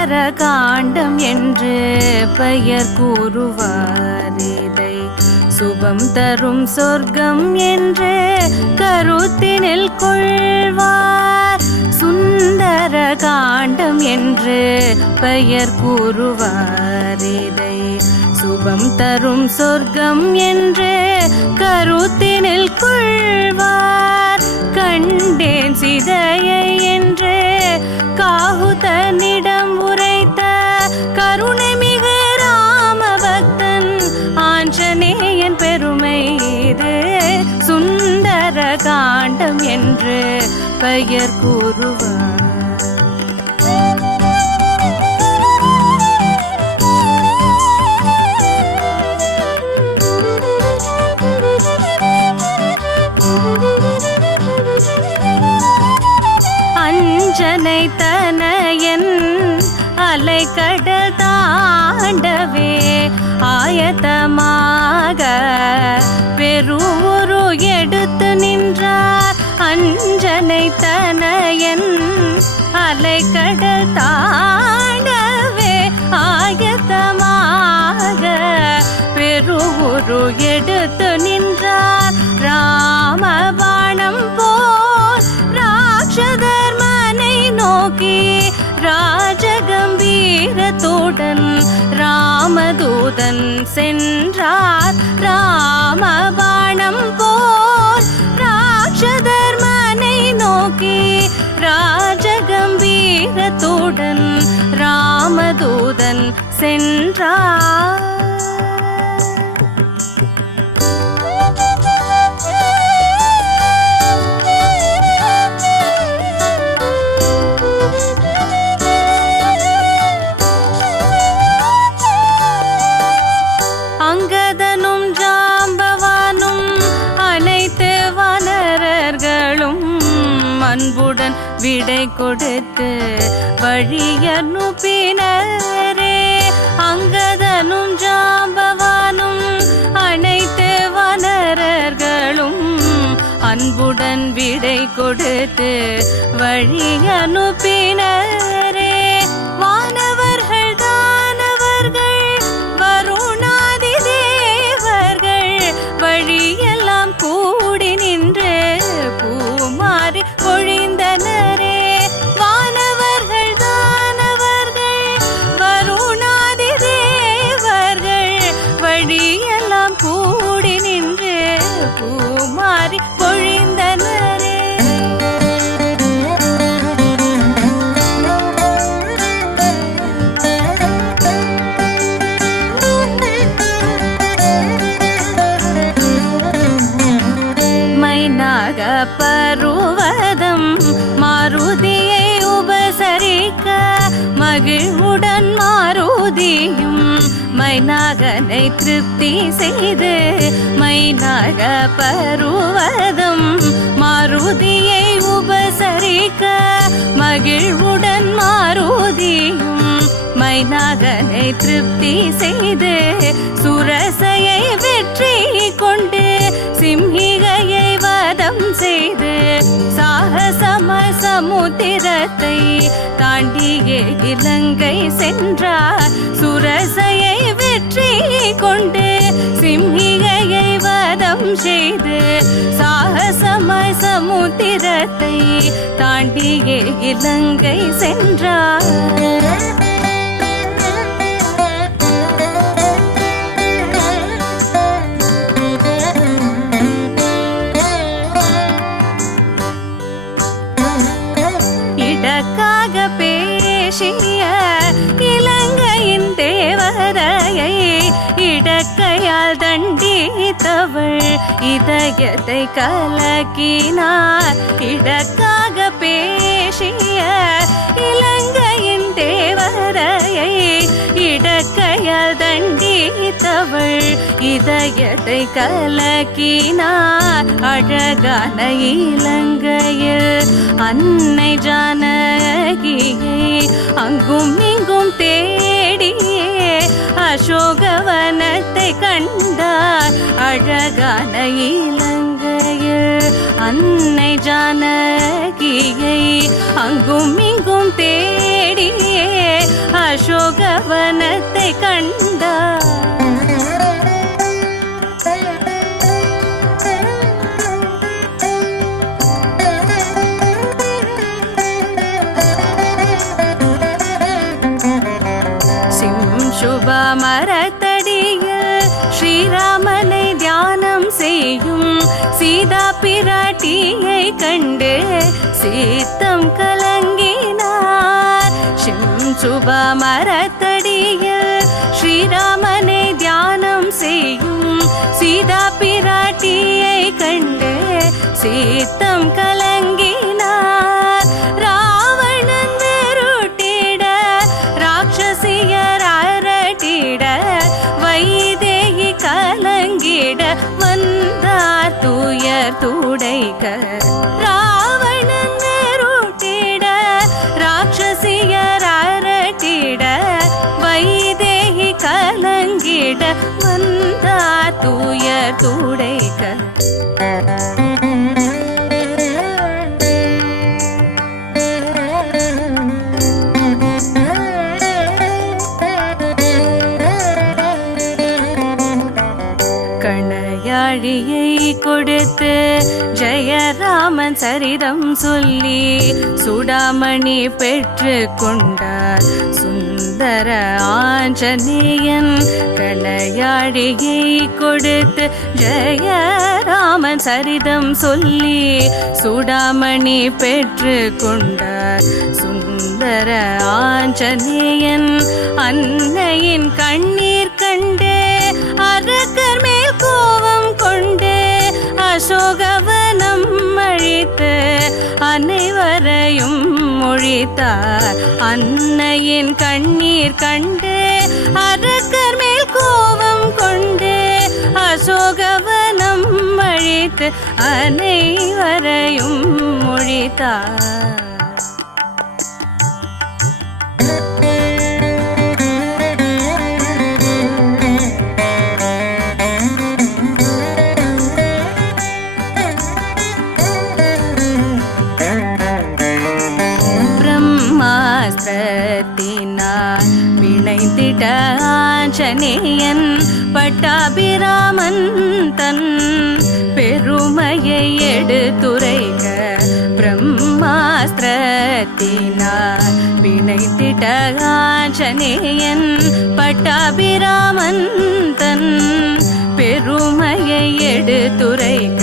சுந்தர காண்டம் என்று பெயர் கூறுவார். இதை சுபம் தரும் சொர்க்கம் என்று கருத்தினில் கொள்வார். சுந்தர காண்டம் என்று பெயர் கூறுவார். இதை சுபம் தரும் சொர்க்கம் என்று கருத்தினில் கொள்வார். கண்டேன் சிதையை என்று காகுதனிடம் உரைத்த கருணை மிகு ராம பக்தன் ஆஞ்சநேயன் பெருமை இது. சுந்தர காண்டம் என்று பெயர் கூறுவார். அஞ்சனை தனயன் அலைக்கடல் தாண்டவே ஆயத்தமாக பெருவுரு எடுத்து நின்றார். அஞ்சனை தனயன் அலைக்கடல் தாண்டவே ஆயத்தமாக பெருவுரு எடுத்து நின்றார். ராமபாணம் போல் ராட்சதர் மனை நோக்கி ராஜகம்பீரத்துடன் ராமதூதன் சென்றார். ராமபாணம் போல் ராட்சதர் மனை நோக்கி ராஜகம்பீரத்துடன் ராமதூதன் சென்றார். அங்கதனும் ஜாம்பவானும் அனைத்து வானரர்களும் அன்புடன் விடை கொடுத்து வழியனுப்பினரே. அங்கதனும் ஜாம்பவானும் அனைத்து வானரர்களும் அன்புடன் விடை கொடுத்து வழியனுப்பினரே. வானவர்கள் தானவர்கள் வருணாதி தேவர்கள் வழியெல்லாம் கூடி நின்று பூமாறி பொழிந்தனரே. வானவர்கள் தானவர்கள் வருணாதி தேவர்கள் வழியெல்லாம் கூடி நின்று பூமாறி பொழிந்தனரே. மைனாக பருவதம் மாருதியை உபசரிக்க மகிழ்வுடன் மாருதியும் மைனாகனை திருப்தி செய்து மைனாக பருவதம் மாருதியை உபசரிக்க மகிழ்வுடன் மாருதியும் மைனாகனை திருப்தி செய்து சுரசையை வெற்றி கொண்டு சிம்ஹிகையை வதம் செய்து சாகசம சமுத்திரத்தை தாண்டியே இலங்கை சென்றார். சுரசையை வெற்றி கொண்டு சிம்ஹிகையை வதம் செய்து சாகசம சமுத்திரத்தை தாண்டியே இலங்கை சென்றார். இடக்காக பேசிய இலங்கையின் தேவதையை இடக்கையால் தண்டித்தவள் இதயத்தை கலக்கினார். இடக்காக பேசிய இலங்கையின் தேவதையை இடக்கையால் தண்டித்தவள் இதயத்தை கலக்கினார். அழகான இலங்கையில் அன்னை ஜானகியை அங்கும் இங்கும் தேடியே அசோகவனத்தை கண்டார். அழகான இலங்கையில் அன்னை ஜானகியை அங்கும் இங்கும் தேடியே அசோகவனத்தை கண்டார். சுப மரத்தடியில் ஸ்ரீராமனை தியானம் செய்யும் சீதா பிராட்டியை கண்டு சீத்தம் கலங்கினார். சுப மரத்தடியில் ஸ்ரீராமனை தியானம் செய்யும் சீதா பிராட்டியை கண்டு சீத்தம் கலங்கினார். ராவணன் வெருட்டிட ராட்சசியர் அரட்டிட வைதேகி கலங்கிட வந்தார் துயர் துடைக்க. ராவணன் வெருட்டிட ராட்சசியர் அரட்டிட வைதேகி கலங்கிட வந்தார் துயர் துடைக்க. கணையாழியை கொடுத்து ஜெயராமன் சரிதம் சொல்லி சுடாமணி பெற்று கொண்டார் சுந்தர ஆஞ்சநேயன். கணையாழியை கொடுத்து ஜெயராமன் சரிதம் சொல்லி சுடாமணி பெற்று கொண்டார் சுந்தர ஆஞ்சநேயன். அன்னையின் கண்ணீர் கண்டு அரக்கர் மேல் கோபம் கொண்டு அசோகவனம் அழித்து அனைவரையும் மொழித்தார். அன்னையின் கண்ணீர் கண்டு அரக்கர் மேல் கோபம் கொண்டு அசோகவனம் அழித்து அனைவரையும் மொழித்தார். பிரம்மாஸ்திரத்தினால் வினைத்திட்ட ஆஞ்சநேயன் பட்டாபிராமன் தன் பெருமையை எடுத்துரைக்க. பிரம்மாஸ்திரத்தினால் வினைத்திட்ட ஆஞ்சநேயன் பட்டாபிராமன் தன் பெருமையை எடுத்துரைக்க.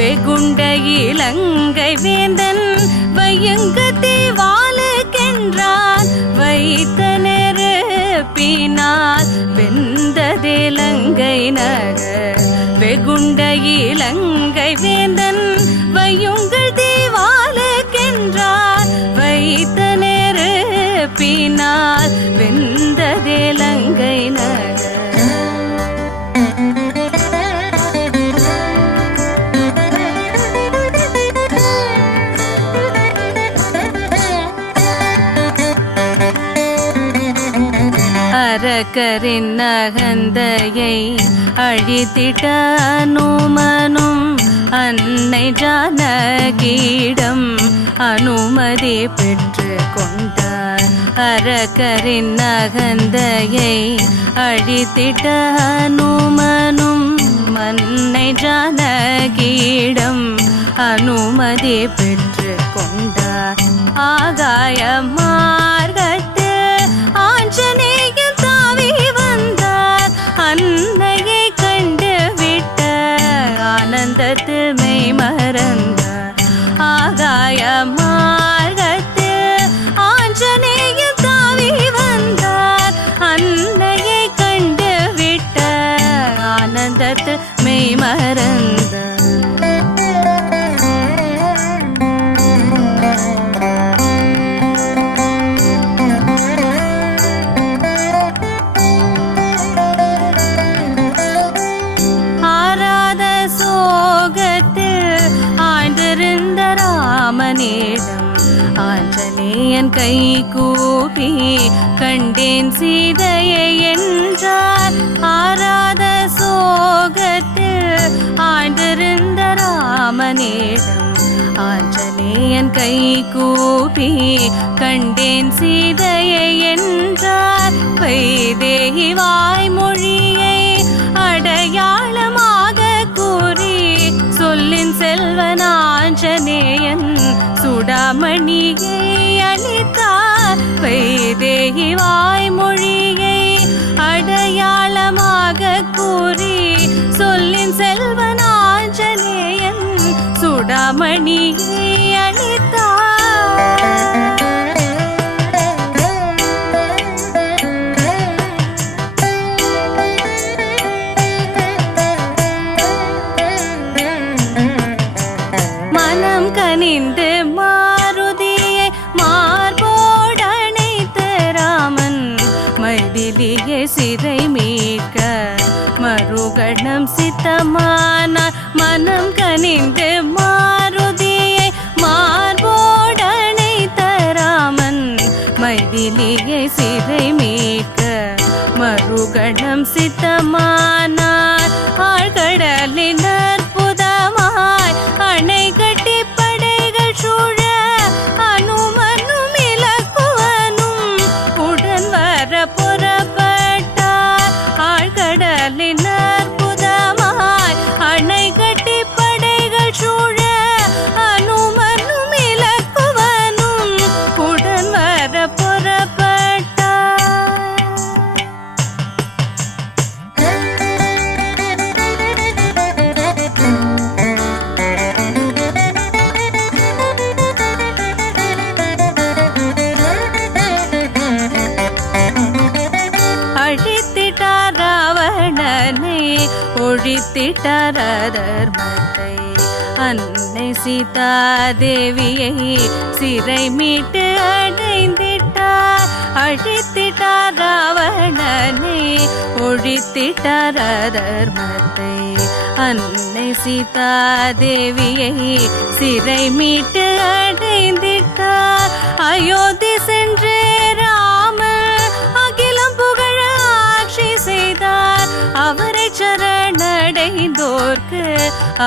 வெகுண்ட இலங்கை வேந்தன் வையங்கத்தை வாளுக்கென்றான் வைத்த நெருப்பினால் வெந்ததிலங்கை நகர். வெகுண்ட இலங்கை வேந்தன் வையுங்கள் தீவாளுக்கென்றான் வைத்த நெருப்பினால் வெந்ததிலங்கை நகர். அரக்கரின் அகந்தையை அழித்திட்ட அனுமனும் அன்னை ஜானகியிடம் அனுமதி பெற்று கொண்டார். அரக்கரின் அகந்தையை அழித்திட்ட அனுமனும் அன்னை ஜானகியிடம் அனுமதி பெற்று கொண்டார். ஆகாய மார்க்கத்தில் ஆஞ்சநேயன் தாவி வந்தார். அன்னையை கண்டு விட்ட ஆனந்தத்தில் மெய் மறந்தார். ஆகாய மார்க்கத்தில் ஆஞ்சநேயன் தாவி வந்தார். அன்னையை கண்டு விட்ட ஆனந்தத்தில் மெய் மறந்தார். ஆஞ்சநேயன் கை கூப்பி கண்டேன் சீதையை என்றார். ஆராத சோகத்தில் ஆழ்ந்திருந்த ராமனிடம் ஆஞ்சநேயன் கை கூப்பி கண்டேன் சீதையை என்றார். வைதேகி வாய்மொழியை அடையாளமாக கூறி சொல்லின் செல்வன் ஆஞ்சநேயன் சுடாமணியை அளித்தார். வைதேகி வாய்மொழியை அடையாளமாக கூறி சொல்லின் செல்வன் ஆஞ்சநேயன் சுடாமணியை அளித்தார். மனம் கனிந்து மாருதியை மார்போடணைத்த ராமன் மைதிலியை சிறை மீட்க மறுகணம் சித்தமானார். மனம் கனிந்து மாருதியை மார்போடணைத்த ராமன் மைதிலியை சிறை மீட்க மறுகணம் சித்தமானார். ஆழ்கடலின் அற்புதமாய் அணை கட்டி படைகள் சூழ அனுமனும் இலக்குவனும் உடன் வர புறப்பட்டார். ஆழ்கடலின் அற்புதமாய் அணை கட்டி படைகள் சூழ அனுமனும் இலக்குவனும் உடன் வர புறப்பட்டார். அழித்திட்டார் ராவணனை ஒழித்திட்டார் அதர்மத்தை. அன்னை சீதா தேவியை சிறை மீட்டு அடைந்திட்டார். அழித்திட்டார் ராவணனை ஒழித்திட்டார் அதர்மத்தை. அன்னை சீதா தேவியை சிறை மீட்டு அடைந்திட்டார். அயோத்தி சென்று ராமர் அகிலம் புகழ ஆட்சி செய்தார். அவரை சரணடைந்தோர்க்கு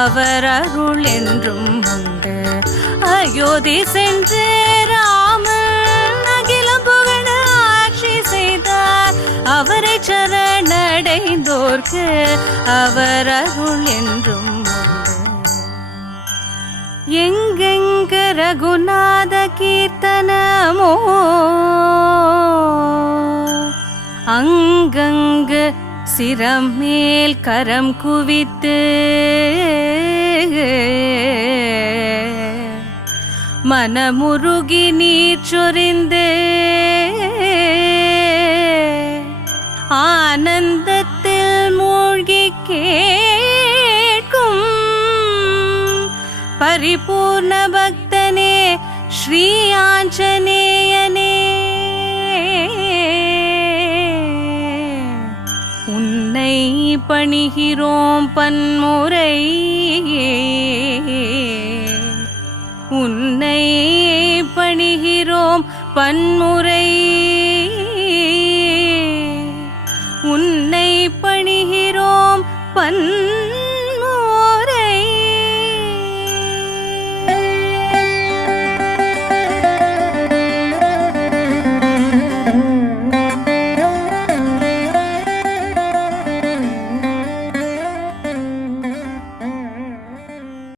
அவர் அருள் என்றும் உண்டு. அயோத்தி சென்று ராமர் அகிலம் புகழ ஆட்சி செய்தார். அவரை சரணடைந்தோர்க்கு அவர் அருள் என்றும் உண்டு. எங்கெங்க ரகுநாத கீர்த்தனமோ அங்கங்கு சிரம் மேல் கரம் குவித்து மனமுருகி நீர் சொரிந்து ஆனந்தத்தில் மூழ்கி கேட்கும் பரிபூர்ண பக்தனே ஸ்ரீ ஆஞ்சநேயனே. உன்னை பணிகிறோம் பன்முறை, உன்னை பணிகிறோம் பன்முறை, உன்னை பணிகிறோம் பன்முறை.